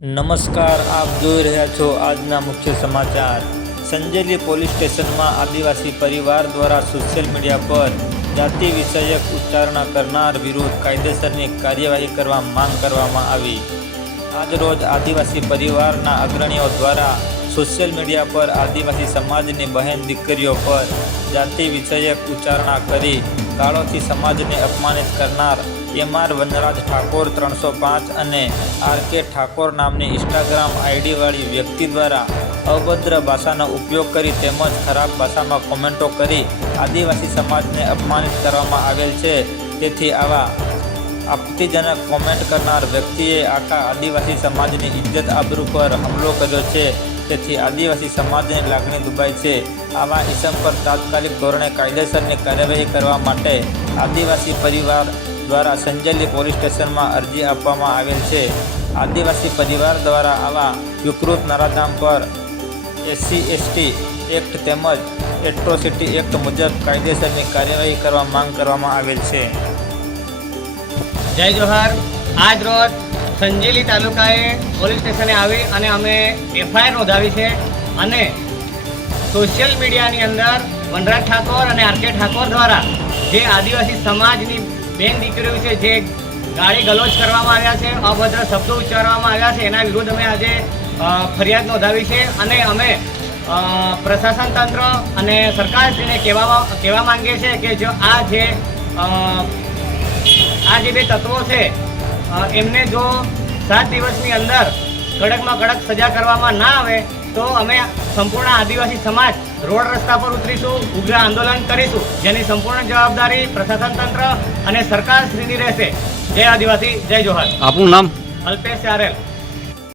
નમસ્કાર, આપ જોઈ રહ્યા છો આજના મુખ્ય સમાચાર. સંજેલી પોલીસ સ્ટેશનમાં આદિવાસી પરિવાર દ્વારા સોશિયલ મીડિયા પર જાતિ વિષયક ઉચ્ચારણા કરનાર વિરુદ્ધ કાયદેસરની કાર્યવાહી કરવા માંગ કરવામાં આવી. આજરોજ આદિવાસી પરિવારના અગ્રણીઓ દ્વારા સોશિયલ મીડિયા પર આદિવાસી સમાજની બહેન દીકરીઓ પર જાતિ વિષયક ઉચ્ચારણા કરી ગાળોથી સમાજને અપમાનિત કરનાર એમ આર વનરાજ ઠાકોર ત્રણસો પાંચ અને આર કે ઠાકોર નામની ઇન્સ્ટાગ્રામ આઈડીવાળી વ્યક્તિ દ્વારા અભદ્ર ભાષાનો ઉપયોગ કરી તેમજ ખરાબ ભાષામાં કોમેન્ટો કરી આદિવાસી સમાજને અપમાનિત કરવામાં આવેલ છે. તેથી આવા આપત્તિજનક કોમેન્ટ કરનાર વ્યક્તિએ આખા આદિવાસી સમાજની ઇજ્જત આબરૂ પર હુમલો કર્યો છે. તેથી આદિવાસી સમાજની લાગણી દુભાઈ છે. આવા ઇસમ પર તાત્કાલિક ધોરણે કાયદેસરની કાર્યવાહી કરવા માટે આદિવાસી પરિવાર દ્વારા સંજેલી પોલીસ સ્ટેશનમાં અરજી આપવામાં આવેલ છે. આદિવાસી પરિવાર દ્વારા આવા વિકૃત નરાધામ પર એસસી, એસટી એક્ટ તેમજ એટ્રોસિટી એક્ટ મુજબ કાયદેસરની કાર્યવાહી કરવા માંગ કરવામાં આવેલ છે. જય જોહર. આજ રોજ સંજેલી તાલુકાએ પોલીસ સ્ટેશને આવી અને અમે એફઆઈઆર નોંધાવી છે અને સોશિયલ મીડિયાની અંદર વનરાજ ઠાકોર અને આર કે ઠાકોર દ્વારા જે આદિવાસી સમાજની બેન દીકરીઓ છે જે ગાળી ગલોચ કરવામાં આવ્યા છે, અભદ્ર શબ્દો ઉચ્ચારવામાં આવ્યા છે, એના વિરુદ્ધ અમે આજે ફરિયાદ નોંધાવી છે અને અમે પ્રશાસન તંત્ર અને સરકારશ્રીને કહેવા કહેવા માંગીએ છીએ કે જો આ જે આ જે બે તત્વો છે એમને જો સાત દિવસની અંદર કડકમાં કડક સજા કરવામાં ના આવે તો અમે સંપૂર્ણ આદિવાસી સમાજ રોડ રસ્તા પર ઉતરીશું ઉગ્ર આંદોલન કરીશું. જેની સંપૂર્ણ જવાબદારી પ્રશાસન તંત્ર અને સરકારશ્રીની રહેશે. જય આદિવાસી જય જોહર. આપનું નામ? અલ્પેશ ચારેલ